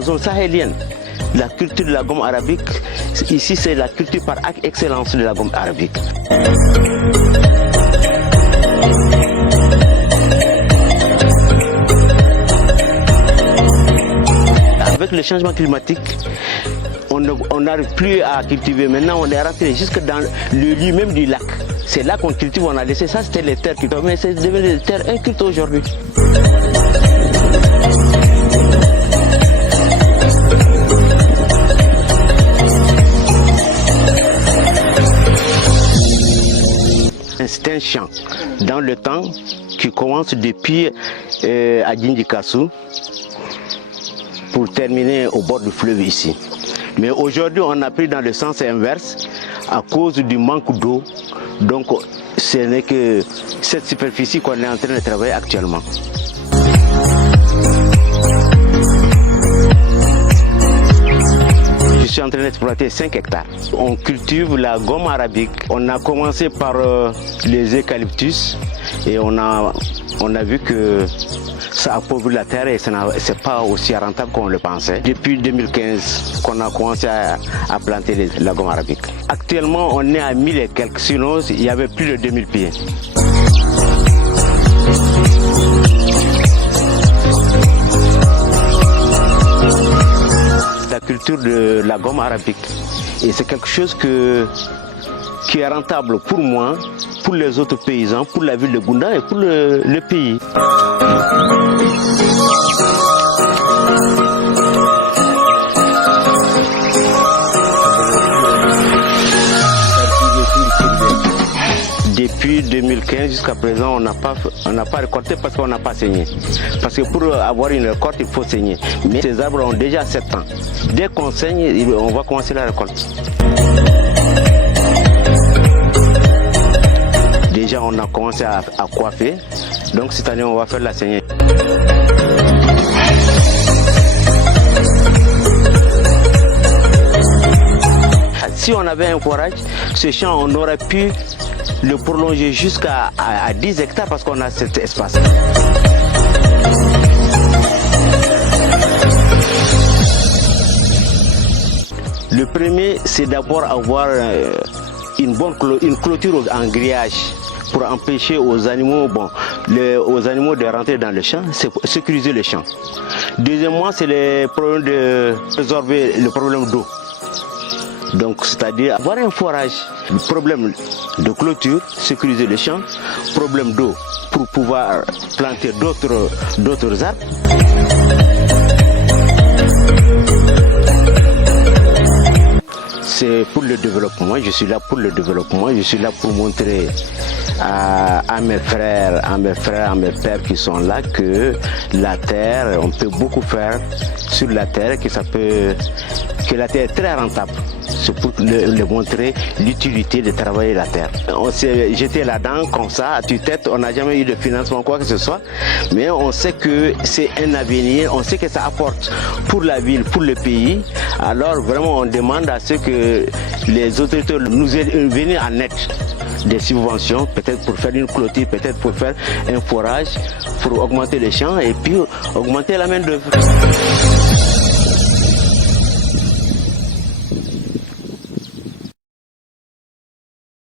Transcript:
la zone sahélienne. La culture de la gomme arabique, ici c'est la culture par excellence de la gomme arabique. Avec le changement climatique, on n'arrive plus à cultiver. Maintenant, on est rentré jusque dans le lit même du lac. C'est là qu'on cultive, on a laissé ça, c'était les terres cultivées, mais c'est devenu des terres incultes aujourd'hui. C'est un champ dans le temps qui commence depuis à Djindikassou pour terminer au bord du fleuve ici. Mais aujourd'hui, on a pris dans le sens inverse à cause du manque d'eau. Donc, ce n'est que cette superficie qu'on est en train de travailler actuellement. Je suis en train d'exploiter 5 hectares. On cultive la gomme arabique. On a commencé par les eucalyptus et on a vu que ça appauvrit la terre et ce n'est pas aussi rentable qu'on le pensait. Depuis 2015 qu'on a commencé à planter la gomme arabique. Actuellement, on est à 1000 et quelques, sinon il y avait plus de 2000 pieds. La culture de la gomme arabique. Et c'est quelque chose qui est rentable pour moi, pour les autres paysans, pour la ville de Gounda et pour le pays. Depuis 2015 jusqu'à présent, on n'a pas récolté parce qu'on n'a pas saigné. Parce que pour avoir une récolte, il faut saigner. Mais ces arbres ont déjà 7 ans. Dès qu'on saigne, on va commencer la récolte. Déjà, on a commencé à coiffer. Donc cette année, on va faire la saignée. Si on avait un forage, ce champ, on aurait pu le prolonger jusqu'à 10 hectares parce qu'on a cet espace. Le premier, c'est d'abord avoir une clôture en grillage pour empêcher aux animaux de rentrer dans le champ, c'est sécuriser le champ. Deuxièmement, c'est le problème de résorber le problème d'eau. Donc, c'est-à-dire avoir un forage, le problème de clôture, sécuriser le champ, problème d'eau pour pouvoir planter d'autres arbres. C'est pour le développement, je suis là pour le développement, je suis là pour montrer à mes frères, à mes pères qui sont là que la terre, on peut beaucoup faire sur la terre, que la terre est très rentable. C'est pour leur montrer l'utilité de travailler la terre. On s'est jeté là-dedans comme ça, à tue-tête, on n'a jamais eu de financement, quoi que ce soit, mais on sait que c'est un avenir, on sait que ça apporte pour la ville, pour le pays. Alors vraiment, on demande à ce que les autorités nous viennent en aide des subventions, peut-être pour faire une clôture, peut-être pour faire un forage, pour augmenter les champs et puis augmenter la main-d'œuvre.